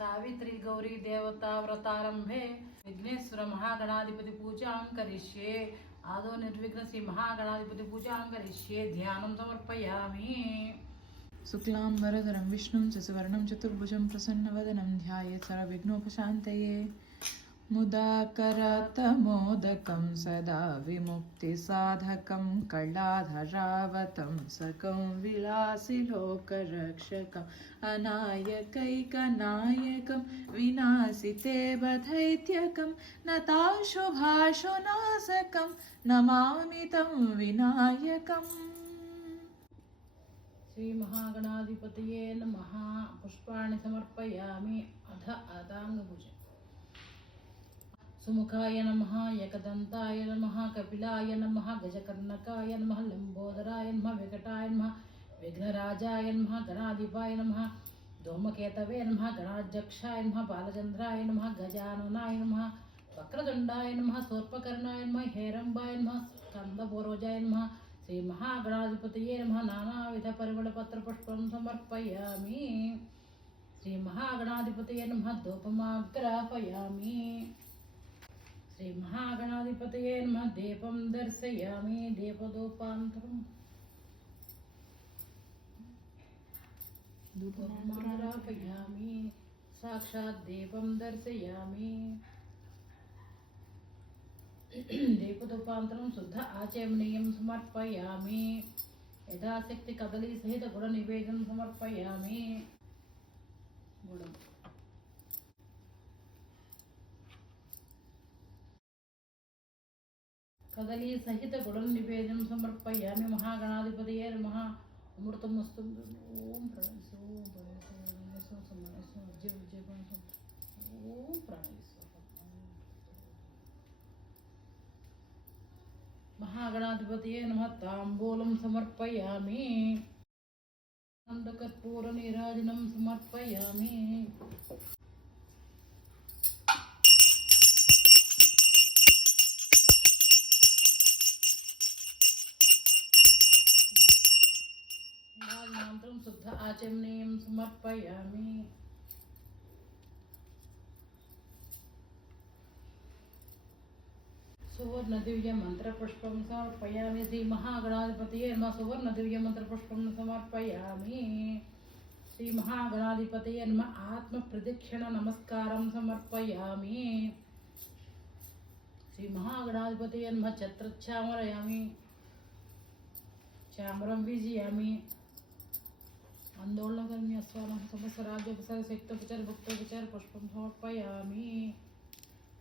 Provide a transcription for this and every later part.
सावित्री गौरी देवता व्रतारंभे विघ्नेश्वर महागणाधिपति पूजा करिष्ये। आदौ निर्विघ्न श्री महागणाधिपति पूजा करिष्ये। ध्यानं समर्पयामि। शुक्लांबरधरं विष्णुं शशिवर्णं चतुर्भुजं प्रसन्नवदनं ध्यायेत् सर्वविघ्नोपशान्तये। मुदाकरात्तमोदकं सदा विमुक्तिसाधकं कलाधरावतंसकं विलासिलोकरक्षकम् अनायकैकनायकं विनाशिते बधैत्यकं नताशुभाशुनाशकं नमामि तं विनायकम्। श्री महागणाधिपतये नमः। पुष्पाणि समर्पयामि। अथ आदांगभुजम्। सुमुखाय नमः, एकदन्ताय नमः, कपिलाय नमः, गजकर्णकाय नमः, लंबोदराय नमः, विकटाय नमः, विघ्नराजाय नमः, गणाधिपाय नमः, धूमकेतवे नमः, गणाध्यक्षाय नमः, बालचंद्राय नमः, गजाननाय नमः, वक्रतुंडाय नमः, शूर्पकर्णाय नमः, हेरंबाय नमः, स्कंदपूर्वजाय नमः। श्री महागणाधिपतये नमः। नानाविध परिमलपत्र पुष्पं समर्पयामि। श्री महागणाधिपतये नमः। धूपमाग्रापयामि। श्री महागणाधिपतये नमः। दीपं दर्शयामि। दीपधूपान्तरं धूपमाग्रापयामि। साक्षात् दीपं दर्शयामि। दीपधूपान्तरं शुद्ध आचमनीयं समर्पयामि। यथाशक्ति कदली सहित गुड़ निवेदन समर्पयामि। गुडं कदली सहित गुड़ निवेदन समर्पयामि। महागणाधिपतये नमः। अमृतमस्तु। ओम प्रणयसो प्रणयसो समनसो जीव जीवनसो ओम प्रणयसो। महागणाधिपतये नमः। ताम्बूलं समर्पयामि। गन्धकर्पूर नीराजनं समर्पयामि। नीराजनानन्तरं शुद्ध आचमनीयं समर्पयामि। सुवर्ण दिव्य मंत्र पुष्पं समर्पयामि। श्री महागणाधिपतये नमः। सुवर्ण दिव्य मंत्र पुष्पं समर्पयामि। श्री महागणाधिपतये नमः। आत्म प्रदक्षिण नमस्कारं समर्पयामि। श्री महागणाधिपतये नमः। छत्रच्छामरयामि। चामरं विजयामि। आंदोलनकर्मी अस्वामः सहस्राज्योपचार शक्तोपचार भक्तोपचार पुष्पं समर्पयामि।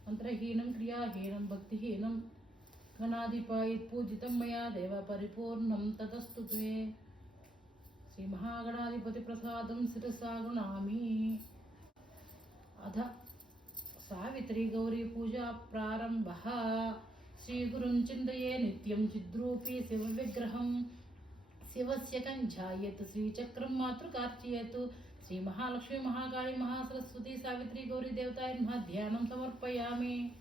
मंत्रहीनं क्रियाहीनं भक्तिहीनं गणाधिपायित् पूजितं मया देव परिपूर्णं ततस्तु ते। श्री महागणाधिपति प्रसादं शिरसा गृह्णामि। अथ सावित्री गौरी पूजा प्रारंभः। श्री गुरुं चिन्तये नित्यं चिद्रूपी शिवविग्रहं शिवस्य कञ्जायेत् श्रीचक्रं मातृकार्चयेत्। श्री महालक्ष्मी महाकाली महासरस्वती सावित्री गौरी देवताय नमः। ध्यानं समर्पयामि।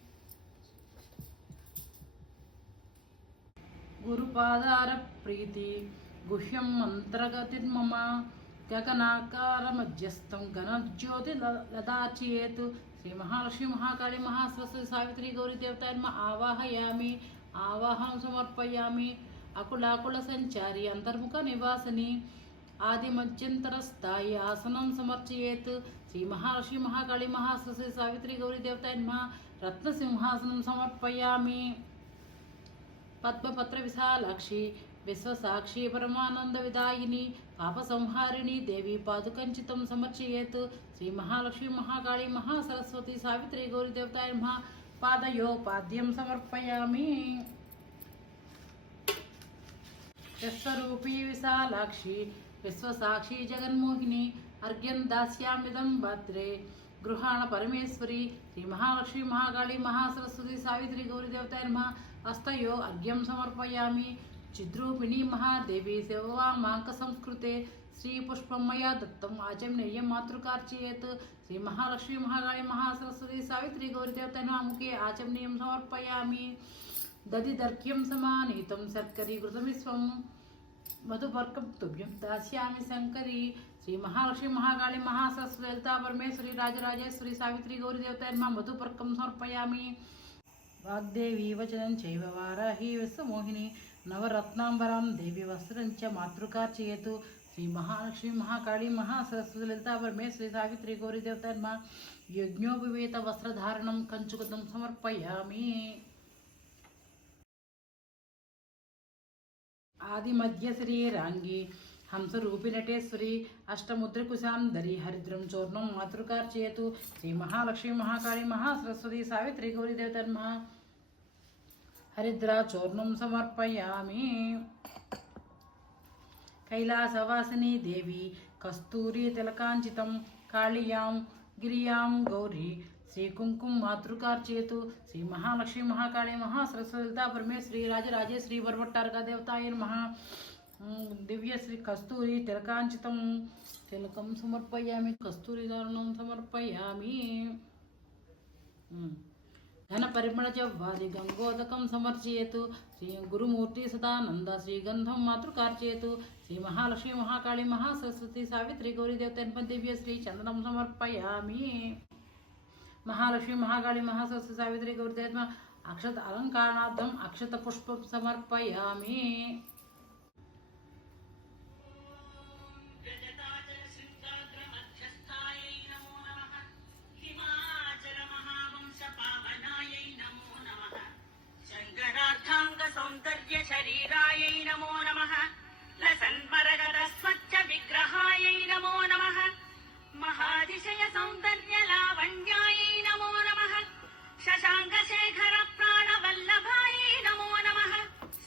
गुरुपादार प्रीति गुह्यं मंत्रगतिर्मम गगनाकार मध्यस्थं घनज्योतिर्लदाचयेत्। श्री महालक्ष्मी महाकाली महासरस्वती सावित्री गौरी देवताय नमः। आवाहयामि। आवाहं समर्पयामि। अकुलाकुल संचारी अंतर्मुख निवासिनी आदिमध्यंतरस्थायी आसनं समर्चयेत्। श्री महालक्ष्मी महाकाली महासरस्वती सावित्री गौरी देवताय नमः। रत्नसिंहासनं समर्पयामि। पद्मपत्र विशालाक्षी विश्वसाक्षी परमानंद विदायिनी पापसंहारिणी देवी पादुकंचितं समर्चयेत्। श्री महालक्ष्मी महाकाली महासरस्वती सावित्री गौरी देवताय नमः। पादयो पाद्यं समर्पयामि। यस्वरूपी विशालाक्षी विश्वसाक्षी जगन्मोहिनी अर्घ्यं दास्याम्यदं भद्रे गृहाण परमेश्वरी। श्री महालक्ष्मी महाकाली महासरस्वती सावित्री गौरी देवताय नमः। हस्तयो अर्घ्यं समर्पयामि। चिद्रूपिणी महादेवी सेवामांक संस्कृते श्री पुष्पं मया दत्तम् आचमनीयं मातृकार्चयेत्। श्री महालक्ष्मी महाकाली महासरस्वती सावित्री गौरी देवताय नमः। मुखे आचमनीयं समर्पयामि। दधिदर्घ्यं समानीतं शर्करी घृतमिश्वं మధుపర్కం తుభ్యం దాస్యామి శంకరి శ్రీ మహాలక్ష్మి మహాకాళి మహాసరస్వతి లలితా పరమేశ్వరి రాజరాజేశ్వరి సావిత్రి గౌరీ దేవతాయన్మ మధుపర్కం సమర్పయామి. వాగ్దేవి వచనం చైవ వారాహి విశ్వమోహిని నవరత్నాంబరాం దేవి వస్త్రం చ మాతృకార్చయేతు. శ్రీ మహాలక్ష్మి మహాకాళి మహాసరస్వతి లలితా పరమేశ్వరి సావిత్రి గౌరీ దేవతాయన్మ యజ్ఞోపవేత వస్త్రధారణం కంచుకతం సమర్పయామి. ఆది మధ్య శ్రీరాంగి హంసరూపి నటేశ్వరి అష్టముద్రకుశాందరి హరిద్రం చూర్ణం మాతృకార్చయేతు. శ్రీ మహాలక్ష్మి మహాకాళి మహాసరస్వతి సావిత్రి గౌరీ దేవతన్మ హరిద్రా చూర్ణం సమర్పయామి. కైలాసవాసిని దేవి కస్తూరి తిలకాంచితం కాళియాం గిరియాం గౌరీ శ్రీ కుంకుమ మాతృకార్చయేతు. శ్రీ మహాలక్ష్మి మహాకాళి మహాసరస్వతి లలితా పరమేశ్వరి రాజరాజేశ్వరి వరవట్టారక దేవతాయ నమః. దివ్యశ్రీ కస్తూరి తిలకాంచితం తిలకం సమర్పయామి. కస్తూరి దారుణం సమర్పయామి. ఘన పరిమళ జవ్వాది గంగోదకం సమర్చయేతు. శ్రీ గురుమూర్తి సదానంద శ్రీగంధం మాతృకార్చయేతు. శ్రీ మహాలక్ష్మి మహాకాళి మహాసరస్వతి సావిత్రి గౌరీ దేవత దివ్యశ్రీ చందనం సమర్పయామి. మహాలక్ష్మి మహాకాళి మహాసరస్వతి సావిత్రి గౌరీ దేవత అక్షత అలంకారార్థం అక్షత పుష్పం సమర్పయామి. సౌందర్య శరీరాయై నమో నమః. లసన్మరగద స్వచ్ఛ విగ్రహాయై నమో నమః. మహాదిశయ సౌందర్య లావణ్యాయై నమో నమః. శశాంక శేఖర ప్రాణవల్లభాయై నమో నమః.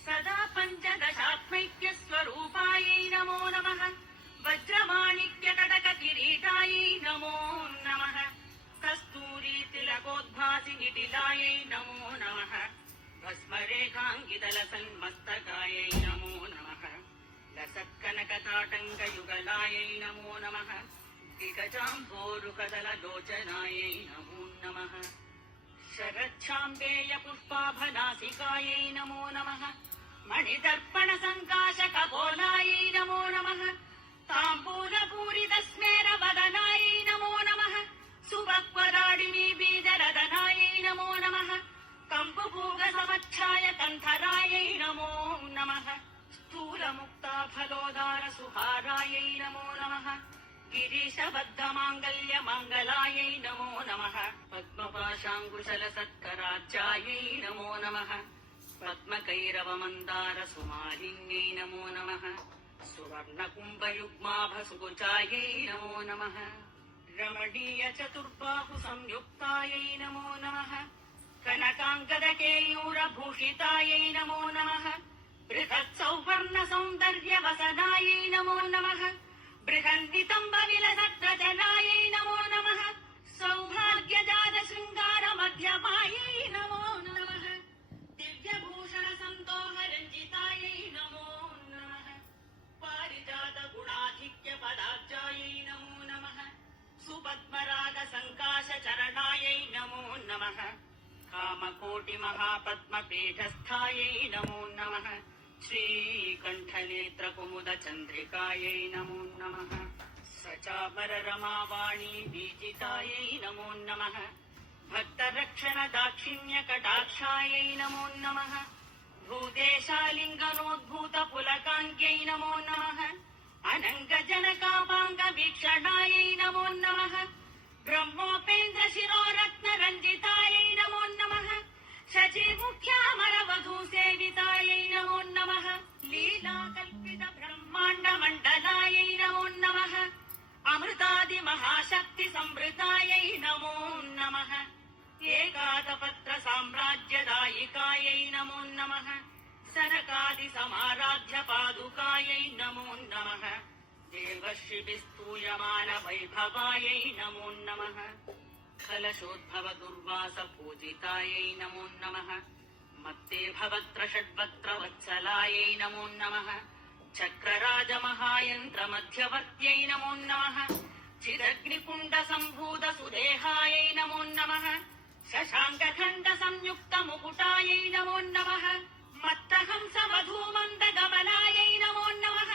సదా పంచదశాత్మైక్య స్వరూపాయై నమో నమః. వజ్రమాణిక్య కటక కిరీటాయై నమో నమః. కస్తూరి తిలకోద్భాసి నిటిలాయై నమో నమః. భస్మరేఖాంకితలసన్మస్తకాయై నమో నమః. లసత్కనకతాటంకయుగలాయై నమో నమః. దిగజాంబోరుకదలలోచనాయై నమో నమః. శరచ్ఛాంబేయ పుష్పాభనాసికాయై నమో నమః. మణిదర్పణ సంకాశ కపోలాయై నమో నమః. తాంబూలపూరిత స్మేర వదనాయై నమో నమః. సుభక్వదాడిని బీజరదనాయై నమో నమః. కంపుభూగ సమచ్ఛాయ కంఠరాయై నమో నమః. స్థూలముక్తా ఫలోదార సుహారాయై నమో నమః. గిరీశబద్ధమాంగల్య మంగళాయై నమో నమః. పద్మపాశాంకుశల సత్కరాజ్యాయై నమో నమః. పద్మకైరవ మందార సుమాలిన్యై నమో నమః. సువర్ణకుంభయుగ్మాభసుకుచాయై నమో నమః. రమణీయ చతుర్బాహు సంయుక్తాయై నమో నమః. కనకాంగదకేయూరభూషితాయై నమో నమః. బృహత్ సౌవర్ణ సౌందర్య వసనాయై నమో నమః. బృహన్నితంబ విలసత్రచనాయై నమో నమః. సౌభాగ్యజాత శృంగార మధ్యమాయై నమో నమః. దివ్యభూషణ సంతోహ రంజితాయై నమో నమః. పారిజాత గుణాధిక్య పదాబ్జాయై నమో నమః. సుపద్మరాగ సంకాశ చరణాయై నమో నమః. కామకోటి మహాపద్మపీఠస్థాయై నమో నమః. శ్రీకంఠనేత్ర కుముద చంద్రికాయై నమో నమః. సచామర రమావాణి బీజితాయై నమో నమః. భక్తరక్షణ దాక్షిణ్య కటాక్షాయై నమో నమః. భూదేశాలింగనోద్భూత పులకాంగ్యై నమో నమః. అనంగ జనకాపాంగ వీక్షణాయై నమో నమః. బ్రహ్మోపేంద్ర శిరోరత్న రంజితాయై నమో నమః. శచీముఖ్యామర వధూ సేవితాయై నమో నమః. లీలా కల్పిత బ్రహ్మాండ మండలాయై నమో నమః. అమృతాది మహాశక్తి సంవృతాయై నమో నమః. ఏకాదపత్ర సామ్రాజ్యదాయికాయై నమో నమః. సనకాది సమారాధ్య పాదుకాయై నమో నమః. దేవర్షిభిస్తూయమాన వైభవాయై నమో నమః. కలశోద్భవ దుర్వాస పూజితాయై నమో నమః. మత్తే భవత్ర షడ్వత్ర వత్సలాయై నమో నమః. చక్రరాజ మహాయంత్ర మధ్యవర్త్యై నమో నమః. చిదగ్నికుండ సంభూత సుదేహాయై నమో నమః. శశాంకఖండ సంయుక్త ముకుటాయై నమో నమః. మత్తహంస వధూమంద గమనాయై నమో నమః.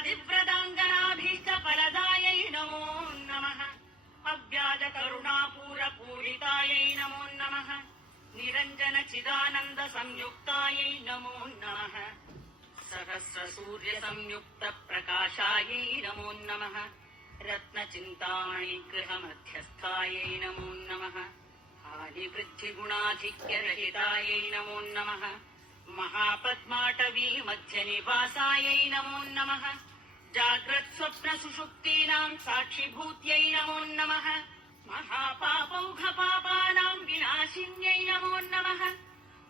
पतिव्रताङ्गनाभीष्टफलदायै नमो नमः अव्याजकरुणापूरपूरितायै नमो नमः निरञ्जनचिदानन्दसंयुक्तायै नमो नमः सहस्रसूर्यसंयुक्तप्रकाशायै नमो नमः रत्नचिन्तामणिगृहमध्यस्थायै नमो नमः आदिवृद्धिगुणाधिक्यरहितायै नमो नमः महापद्माटवी मध्यनिवासायै नमो नमः जाग्रत्स्वप्नसुषुप्तीनां साक्षिभूत्यै नमो नमः महापापौघपापानां विनाशिन्यै नमो नमः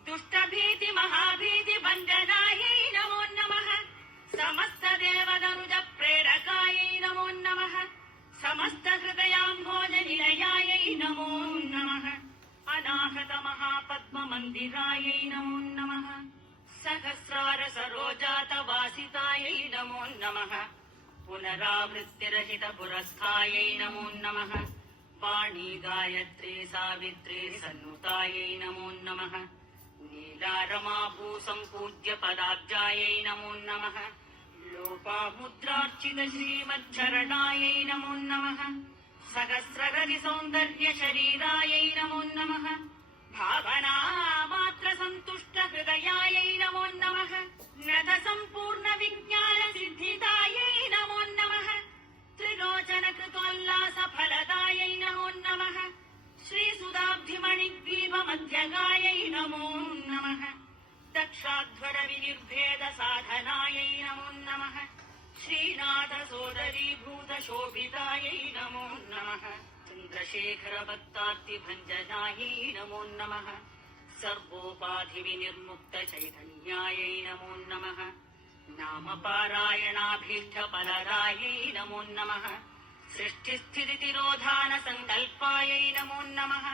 दुष्टभीतिमहाभीतिभञ्जनायै नमो नमः समस्तदेवदनुजप्रेरकायै नमो नमः समस्तहृदयाम्भोजनिलयायै नमो नमः अनाहतमहापद्ममन्दिरायै नमो नमः सहस्रारसरोजातवासितायै नमो नमः पुनरावृत्तिरहितपुरस्थायै नमो नमः वाणी गायत्री सावित्री सन्नुतायै नमो नमः नीलारमाभूसम्पूज्य पदाब्जायै नमो नमः लोपामुद्रार्चितश्रीमच्छरणायै नमो नमः सहस्रगतिसौन्दर्यशरीरायै नमो नमः भावनामात्रसन्तुष्टहृदयायै नमो नमः नतसम्पूर्णविज्ञानसिद्धिदायै नमो नमः त्रिलोचनकृतोल्लासफलदायै नमो नमः श्रीसुधाब्धिमणिग्रीवमध्यगायै नमो नमः दक्षाध्वरविनिर्भेदसाधनायै नमो नमः श्रीनाथसोदरीभूतशोभितायै नमो नमः चन्द्रशेखरभक्तार्तिभञ्जनायै नमो नमः सर्वोपाधिविनिर्मुक्तचैतन्यायै नमो नमः नामपारायणाभीष्टफलदायै नमो नमः सृष्टिस्थितितिरोधानसङ्कल्पायै नमो नमः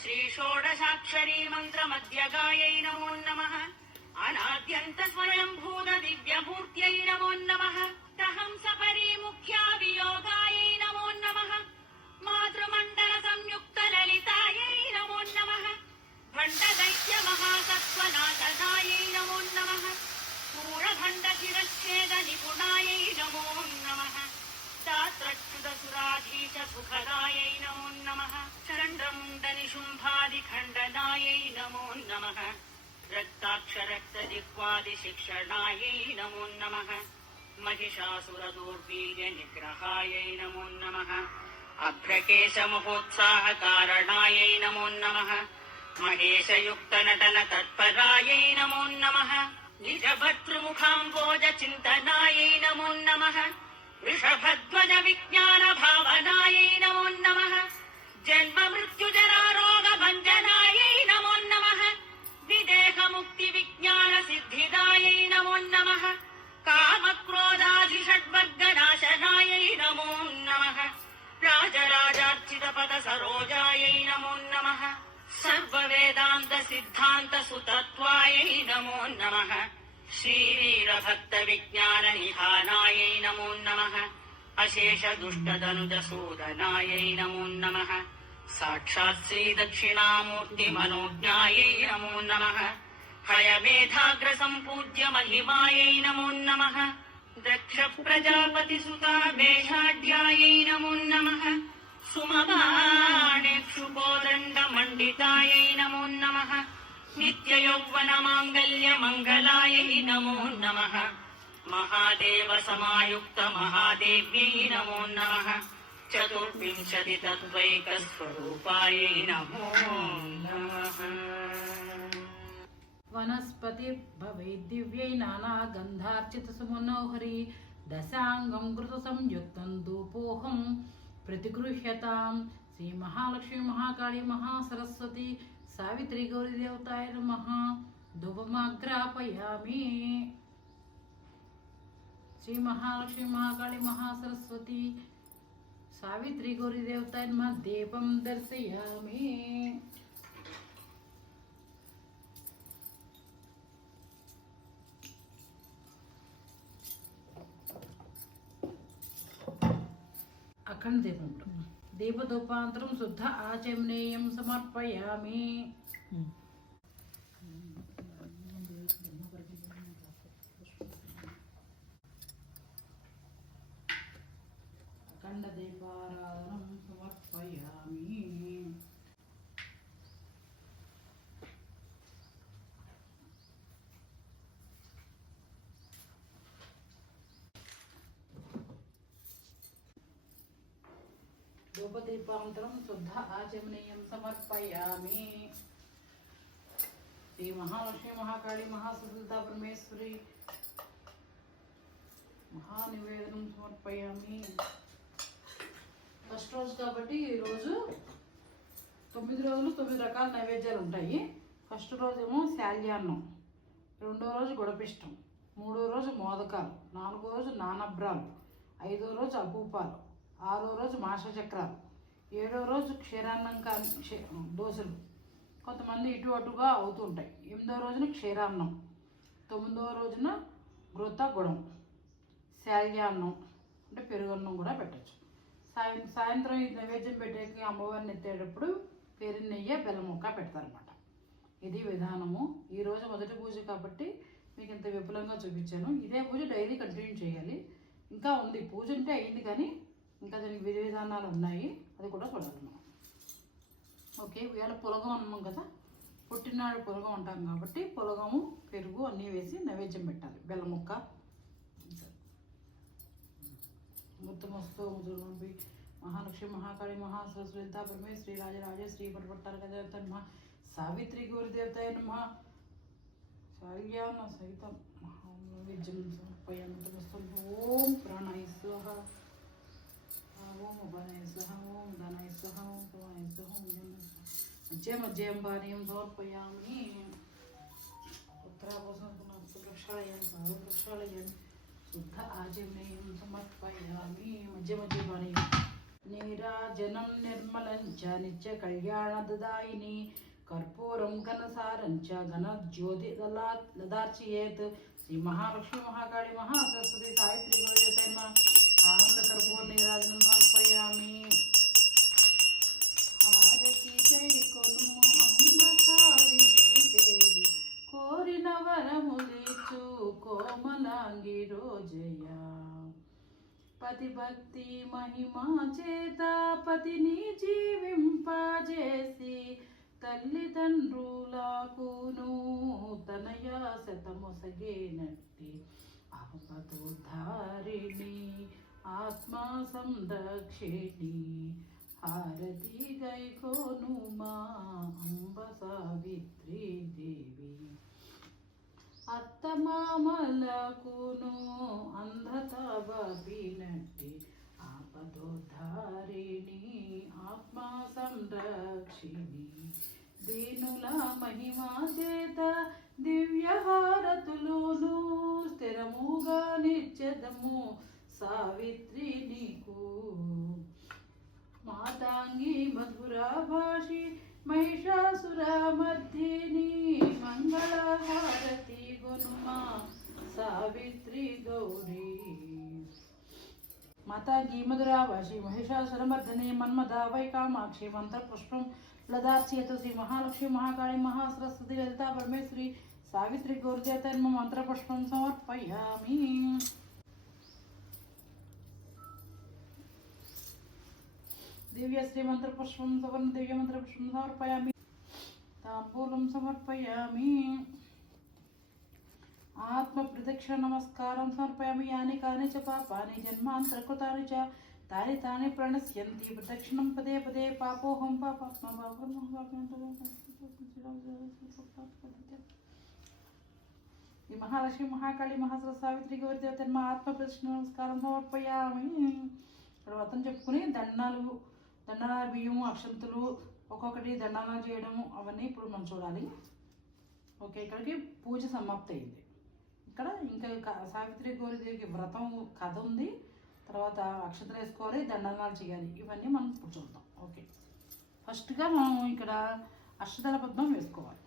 श्रीषोडशाक्षरी मन्त्रमध्यगायै नमो नमः अनाद्यन्तस्वयम्भूतदिव्यमूर्त्यै नमो नमः तहंसपरिमुख्यावियोगायै नमो नमः मातृमण्डलसंयुक्तललितायै नमो नमः भण्डदैत्यमहासत्त्वनाशनायै नमो नमः शूरभण्डशिरच्छेदनिपुणायै नमो नमः दात्रच्युतसुराधीशसुखदायै नमो नमः चण्डमुण्डनिशुम्भादिखण्डनायै नमो नमः रक्ताक्षरक्तजिह्वादिशिक्षणायै नमो नमः महिषासुरदुर्वीर्यनिग्रहायै नमो नमः अभ्रकेशमहोत्साहकारणायै नमो नमः महेशयुक्तनटनतत्परायै नमो नमः निजभर्तृमुखाम्बोजचिन्तनायै नमो नमः वृषभध्वजविज्ञानभावनायै नमो नमः जन्ममृत्युजरारोगभञ्जनायै नमो नमः विदेहमुक्तिविज्ञानसिद्धिदायै नमो नमः कामक्रोधादिषड्वर्गनाशनायै नमो नमः राजराजार्चितपदसरोजायै नमो नमः सर्ववेदान्तसिद्धान्तसुतत्वायै नमो नमः श्रीवीरभक्तविज्ञाननिधानायै नमो नमः अशेषदुष्टदनुजसूदनायै नमो नमः साक्षात् श्रीदक्षिणामूर्तिमनोज्ञायै नमो नमः हयमेधाग्रसम्पूज्य महिमायै नमो नमः दक्षप्रजापतिसुताभेषाढ्यायै नमो नमः सुमबाणेक्षुकोदण्डमण्डितायै नमो नमः नित्ययौवनमाङ्गल्यमङ्गलायै नमो नमः महादेवसमायुक्तमहादेव्यै नमो नमः चतुर्विंशतितत्त्वैकस्वरूपायै नमो नमः वनस्पति भवेद्दिव्यै नानागन्धार्चितसुमनोहरी दशाङ्गं घृतसंयुक्तं धूपोऽहं प्रतिगृह्यतां श्रीमहालक्ष्मी महाकाली महासरस्वती सावित्री गौरीदेवताय नमः धूपमाग्रापयामि श्री महालक्ष्मी महाकाली महासरस्वती सावित्री गौरीदेवताय नमः दीपं दर्शयामि अखंड दीपं दीपधूपान्तरं शुद्ध आचमनीयं समर्पयामि అఖండ దీపారాధనం సమర్పయామి. ధూపదీపాంతరం శుద్ధ ఆచమనీయం సమర్పయామి. శ్రీ మహాలక్ష్మి మహాకాళి మహాసరస్వతి పరమేశ్వరి మహానివేదనం సమర్పయామి. ఫస్ట్ రోజు కాబట్టి ఈరోజు 9 రోజులు 9 రకాల నైవేద్యాలు ఉంటాయి. ఫస్ట్ రోజు ఏమో శాల్యాన్నం, రెండో రోజు గుడపిష్టం, మూడో రోజు మోదకాలు, నాలుగో రోజు నానబ్రాలు, ఐదో రోజు అపూపాలు, ఆరో రోజు మాషచక్రాలు, ఏడో రోజు క్షీరాన్నం దోశలు, కొంతమంది ఇటు అటుగా అవుతుంటాయి. 8వ రోజున క్షీరాన్నం, 9వ రోజున గృత గుడం, శాల్యాన్నం అంటే పెరుగన్నం కూడా పెట్టచ్చు. సాయంత్రం ఈ నైవేద్యం పెట్టేకి అమ్మవారిని ఎత్తేటప్పుడు పేరు నెయ్యి బెల్లం ముక్క పెడతారనమాట. ఇది విధానము. ఈరోజు మొదటి పూజ కాబట్టి మీకు ఇంత విపులంగా చూపించాను. ఇదే పూజ డైలీ కంటిన్యూ చేయాలి. ఇంకా ఉంది, పూజ అంటే అయింది కానీ ఇంకా దానికి విధి విధానాలు ఉన్నాయి, అది కూడా చూడాలి మనం. ఓకే, ఇవాళ పులగం అన్నాం కదా, పుట్టినాడు పులగం అంటాం కాబట్టి పులగము పెరుగు అన్నీ వేసి నైవేద్యం పెట్టాలి. బెల్లం ముక్క ముత్తమస్తు ముదురు మహాలక్ష్మి మహాకాళి మహాసరస్వతి పరమేశ్వరి రాజరాజేశ్వరి పటపట్టాల గజాతన్మ సావిత్రి గౌరిదేవత నమ శాల్యాన సహితం నైవేద్యం సమర్పయామి. ఓం ప్రాణాయ స్వాహ, ఓం ఉపానాయ స్వాహ, ఓం ధనాయ స్వాహ, ఓం పవనాయ స్వాహ, ఓం మధ్యం పానీయం సమర్పయామి. ప్రక్షాళయామి శుద్ధ ఆచమనీయం సమర్పయామి. మధ్య పానీయం నీరాజనం నిర్మలం చ నిత్య కళ్యాణదాయిని కర్పూరం ఘనసారం చ ఘనజ్యోతి దదార్చయేత్. శ్రీ మహాలక్ష్మి మహాకాళి మహాసరస్వతి సావిత్రి గౌరీదేవ ఆనంద కర్పూర నీరాజనం సమర్పయామి. హారతి జై కొను అంబ సావిత్రి దేవి కోరిన వరములిచు కోమలాంగి రోజయ. పతి భక్తి మహిమా చేత పతిని జీవింపజేసి తల్లిదండ్రులకును తనయ శతమొసగేనట్టి ఆపదోద్ధారిణి ఆత్మ సంరక్షిణి హారతి గైకోను మా అంబ సావిత్రి దేవి. అత్తమామలకును అంధత బాపినట్టి ఆపదోద్ధారిణి ఆత్మ సంరక్షిణి దీనుల మహిమా చేత దివ్యహారతులును స్థిరముగా నిత్యదము సావిత్రి నీకు. మాతాంగి మధురాభాషి మహిషాసురమర్దిని మంగళహారతి గునుమా సావిత్రి గౌరీ. మాతాంగి మధురాభాషి మహిషాసురమర్దిని మన్మథ వైకామాక్షి మంత్రపుష్పం లదార్చయేత్. శ్రీ మహాలక్ష్మి మహాకాళి మహాసరస్వతి లలితా పరమేశ్వరి సావిత్రి గౌరీదేవత మంత్రపుష్పం సమర్పయామి. దివ్య శ్రీ మంత్రపుష్పం సువర్ణ దివ్య మంత్రపుష్పం సమర్పయామి. తాంబూలం సమర్పయామి. ఆత్మ ప్రదక్షిణ నమస్కారం సమర్పయామి. యాని కాని చ పాపాని జన్మాంతరకృతాని చ తాని తాని ప్రణశ్యంతి ప్రదక్షిణం పదే పదే పాపోహం పాపాత్మ. ఈ మహాలక్ష్మి మహాకాళి మహాసరస్వతి సావిత్రి గౌరీదేవత ఆత్మ ప్రదక్షిణ నమస్కారం సమర్పయామి. ఇక్కడ వ్రతం చెప్పుకుని దండాలు బియ్యము అక్షంతులు ఒక్కొక్కటి దండాలు చేయడము అవన్నీ ఇప్పుడు మనం చూడాలి. ఓకే, ఇక్కడికి పూజ సమాప్తి అయింది. ఇక్కడ ఇంకా సావిత్రి గౌరీదేవికి వ్రతం కథ ఉంది. తర్వాత అక్షంతలు వేసుకోవాలి, దండాలు చేయాలి. ఇవన్నీ మనం ఇప్పుడు చూద్దాం. ఓకే, ఫస్ట్గా మనం ఇక్కడ అష్టదళ పద్మం వేసుకోవాలి.